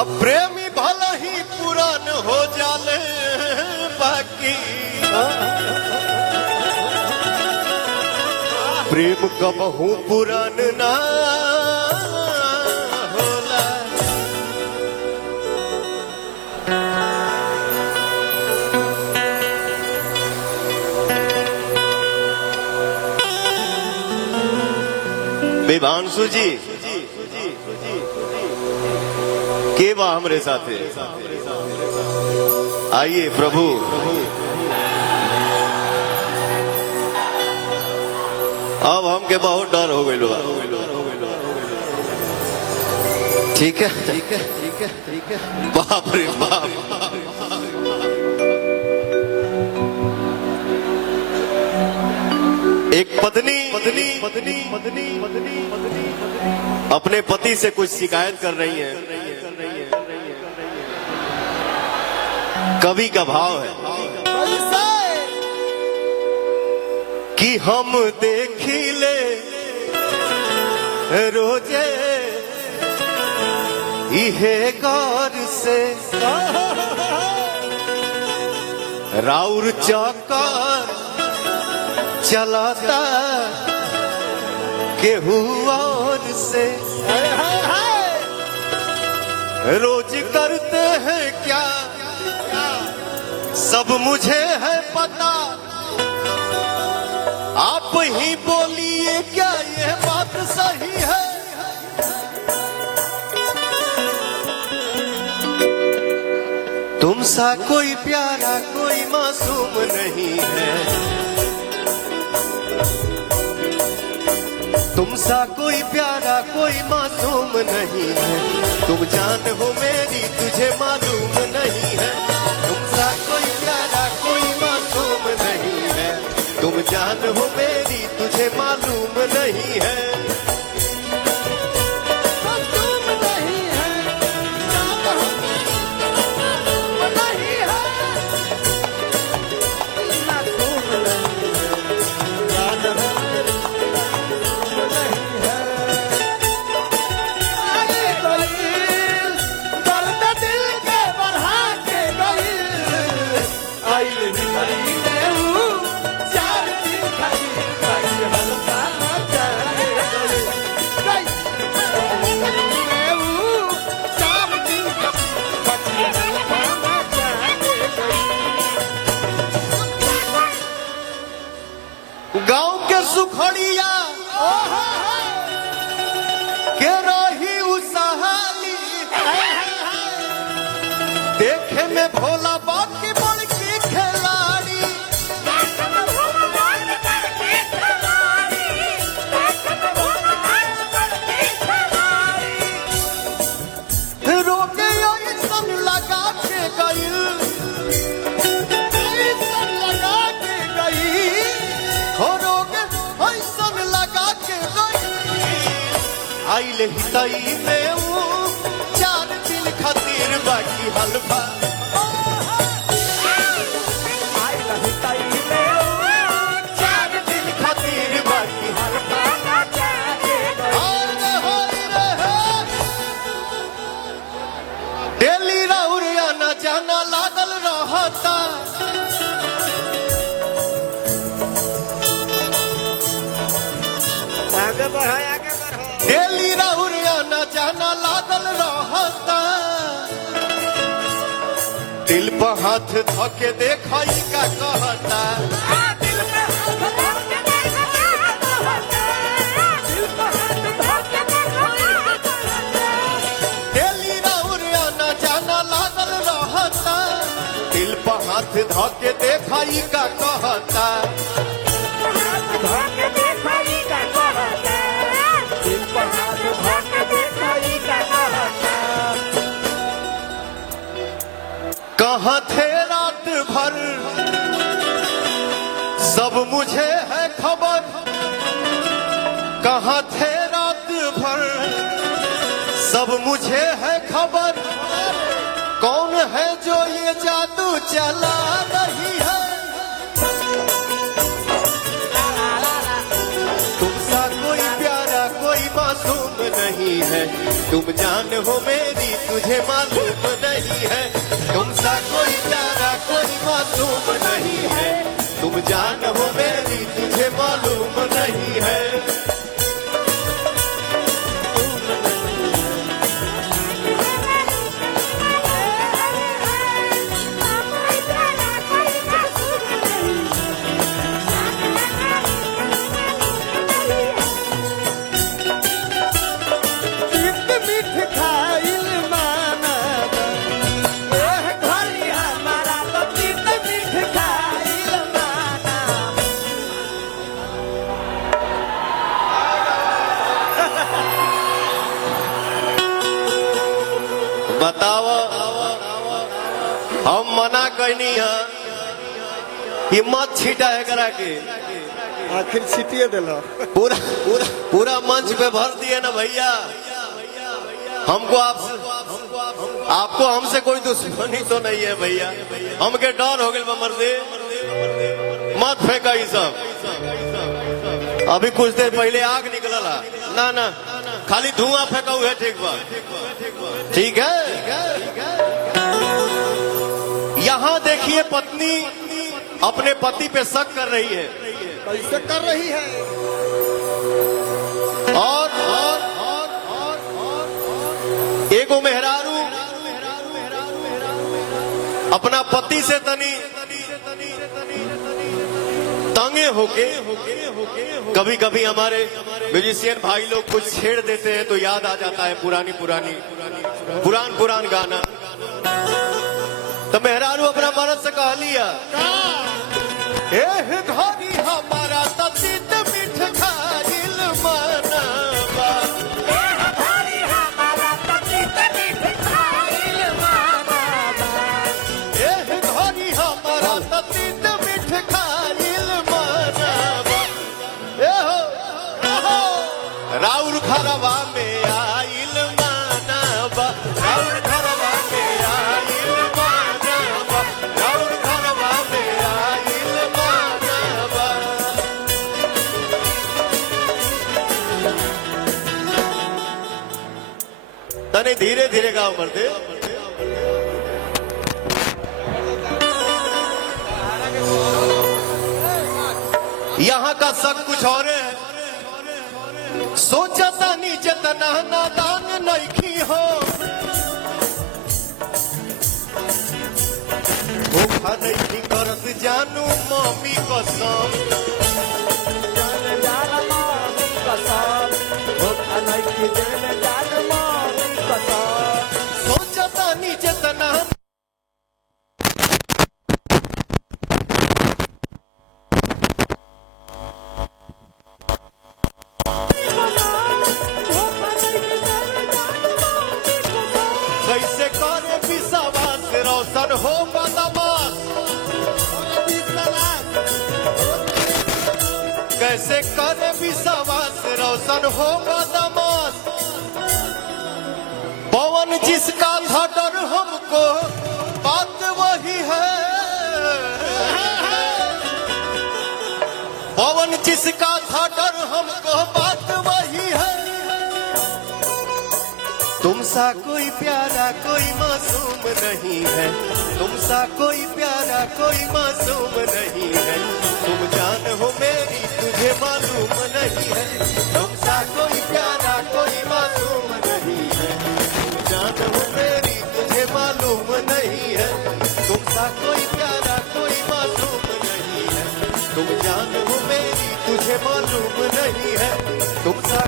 अब प्रेमी भला ही पुरान हो जाले बाकी प्रेम कबहू पुरान ना होला। विभांशु जी के बा हमरे साथे आइए प्रभु। अब हमके बहुत डर हो गइल बा। ठीक है ठीक है ठीक है ठीक है। बाप रे बाप। एक पत्नी पत्नी पत्नी पत्नी पत्नी अपने पति से कुछ शिकायत कर रही है। कवि का भाव है कि हम देखी ले रोजे इहे गौर से राउर चौकर चलाता केहू और से रोज करते हैं क्या सब मुझे है पता। आप ही बोलिए क्या ये बात सही है। तुम सा कोई प्यारा कोई मासूम नहीं है। तुम सा कोई प्यारा कोई मासूम नहीं है। तुम जान हो मेरी तुझे मालूम नहीं है। तुम सा कोई प्यारा कोई मासूम नहीं है। तुम जान हो मेरी तुझे मालूम नहीं है। गांव के सुखड़िया के रही उसहाली देखे में भोला बाप की बड़की खिलाड़ी। रोके सब लगा के गई आइले हितई में चार दिन खातिर बाकी हलफा। आइले हितई में चार दिन खातिर बाकी हलफा। डेली राउर आना जाना लागल रहता। आगे बढ़ाया डेली राउर आना जाना लागल रहता। दिल पर हाथ धके देखाई का कहता। डेली राउर आना जाना लागल रहता। दिल पर हाथ धके देखाई का कहता। कहाँ थे रात भर सब मुझे है खबर। कहाँ थे रात भर सब मुझे है खबर। कौन है जो ये जादू चला रही है। तुम सा कोई प्यारा कोई मासूम नहीं है। तुम जान हो मेरी तुझे मालूम नहीं है, तुमसा कोई प्यारा कोई मासूम नहीं है, तुम जान हो मेरी तुझे मालूम नहीं है। बताओ हम मना करनी है हिम्मत छीटा है करा के, आखिर छिटिए दिलो। पूरा पूरा पूरा मंच पे भर दिए ना भैया। हमको आपको हमसे कोई दुश्मनी तो नहीं है भैया, हमके डर हो गए मर्दे, मत फेंका ये सब। अभी कुछ देर पहले आग निकलला ना ना, खाली धुआं फेंका हुआ है। ठीक बा, ठीक है। यहाँ देखिए पत्नी अपने पति पे शक कर रही है। कैसे कर रही है? और एगो मेहरारू अपना पति से तनी तंगे होके, कभी कभी हमारे म्यूजिशियन भाई लोग कुछ छेड़ देते हैं तो याद आ जाता है पुरान गाना। तो मेहरारू अपना मर्द से कह लिया, एह घोड़ी हमारा ततीत मीठ खाइल मनवा, एह घोड़ी हमारा ततीत मीठ खाइल मनवा, एह घोड़ी हमारा ततीत मीठ खाइल मनवा, एहो राउर घरवा में आइल मनवा, राउर घरवा में आइल मनवा, राउर घरवा में आइल मनवा। तने धीरे धीरे गाओ मर्दे। यहाँ का सब कुछ और है, सोचता नीचे तना नादान नहीं हो, धोखा नहीं करत जानू मम्मी कसम, जान जान मामी कसम, धोखा नहीं दिल जान मामी कसम, सोचता नीचे तना कैसे करे विश्वास रोशन हो बदमाश, कैसे करे विश्वास रोशन हो बदमाश, पवन जिसका था डर हमको बात वही है, पवन जिसका था डर हमको बात वही है, तुमसा कोई प्यारा कोई मासूम नहीं है, तुमसा कोई प्यारा कोई मासूम नहीं है, तुम जान हो मेरी तुझे मालूम नहीं है, तुमसा कोई प्यारा कोई मासूम नहीं है, तुम जान हो मेरी तुझे मालूम नहीं है, तुमसा कोई प्यारा कोई मासूम नहीं है, तुम जान हो मेरी तुझे मालूम नहीं है, तुमसा